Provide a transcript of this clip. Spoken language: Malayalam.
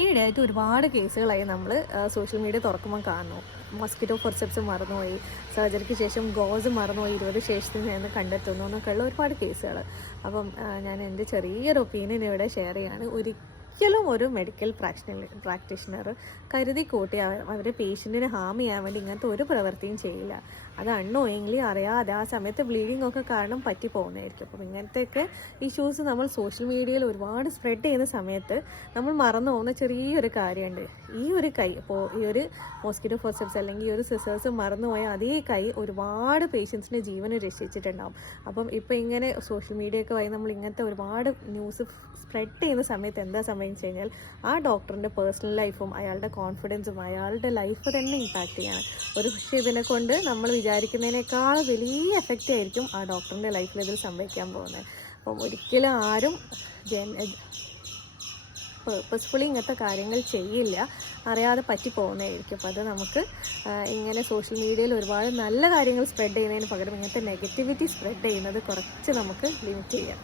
ഈയിടെയായിട്ട് ഒരുപാട് കേസുകളായി നമ്മൾ സോഷ്യൽ മീഡിയ തുറക്കുമ്പോൾ കാണുന്നു. മസ്കിറ്റോ ഫോർസെപ്സ് മറന്നുപോയി, സർജറിക്ക് ശേഷം ഗോസ് മറന്നുപോയി, 20 ശേഷത്തിൽ നിന്ന് കണ്ടെത്തുന്നു എന്നൊക്കെയുള്ള ഒരുപാട് കേസുകൾ. അപ്പം ഞാൻ എൻ്റെ ചെറിയൊരു ഒപ്പീനിയൻ ഇവിടെ ഷെയർ ചെയ്യാണ്. ഒരിക്കലും ഒരു മെഡിക്കൽ പ്രാക്ടീഷണർ കരുതി കൂട്ടി അവരുടെ പേഷ്യൻറ്റിനെ ഹാം ചെയ്യാൻ വേണ്ടി ഇങ്ങനത്തെ ഒരു പ്രവൃത്തിയും ചെയ്യില്ല. അത് അൺനോയിങ്ലി അറിയാതെ ആ സമയത്ത് ബ്ലീഡിങ് ഒക്കെ കാരണം പറ്റി പോകുന്നതായിരിക്കും. അപ്പം ഇങ്ങനത്തെയൊക്കെ ഇഷ്യൂസ് നമ്മൾ സോഷ്യൽ മീഡിയയിൽ ഒരുപാട് സ്പ്രെഡ് ചെയ്യുന്ന സമയത്ത് നമ്മൾ മറന്നു പോകുന്ന ചെറിയൊരു കാര്യമുണ്ട്. ഈ ഒരു കൈ ഇപ്പോൾ ഈ ഒരു മോസ്കിറ്റോ ഫോർസെപ്സ് അല്ലെങ്കിൽ ഈ ഒരു സിസേഴ്സ് മറന്നുപോയ അതേ കൈ ഒരുപാട് പേഷ്യൻസിൻ്റെ ജീവന് രക്ഷിച്ചിട്ടുണ്ടാവും. അപ്പം ഇപ്പം ഇങ്ങനെ സോഷ്യൽ മീഡിയ ഒക്കെ വഴി നമ്മൾ ഇങ്ങനത്തെ ഒരുപാട് ന്യൂസ് സ്പ്രെഡ് ചെയ്യുന്ന സമയത്ത് എന്താ സംഭവിച്ചു കഴിഞ്ഞാൽ ആ ഡോക്ടറിൻ്റെ പേഴ്സണൽ ലൈഫും അയാളുടെ കോൺഫിഡൻസും അയാളുടെ ലൈഫ് തന്നെ ഇമ്പാക്റ്റ് ചെയ്യാണ്. ഒരു പക്ഷേ ഇതിനെ കൊണ്ട് നമ്മൾ വിചാരിക്കുന്നതിനേക്കാൾ വലിയ എഫക്റ്റ് ആയിരിക്കും ആ ഡോക്ടറിൻ്റെ ലൈഫിൽ ഇതിൽ സംഭവിക്കാൻ പോകുന്നത്. അപ്പം ഒരിക്കലും ആരും പേർപ്പസ്ഫുള്ളി ഇങ്ങനത്തെ കാര്യങ്ങൾ ചെയ്യില്ല, അറിയാതെ പറ്റി പോകുന്നതായിരിക്കും. അപ്പോൾ അത് നമുക്ക് ഇങ്ങനെ സോഷ്യൽ മീഡിയയിൽ ഒരുപാട് നല്ല കാര്യങ്ങൾ സ്പ്രെഡ് ചെയ്യുന്നതിന് പകരം ഇങ്ങനത്തെ നെഗറ്റിവിറ്റി സ്പ്രെഡ് ചെയ്യുന്നത് കുറച്ച് നമുക്ക് ലിമിറ്റ് ചെയ്യാം.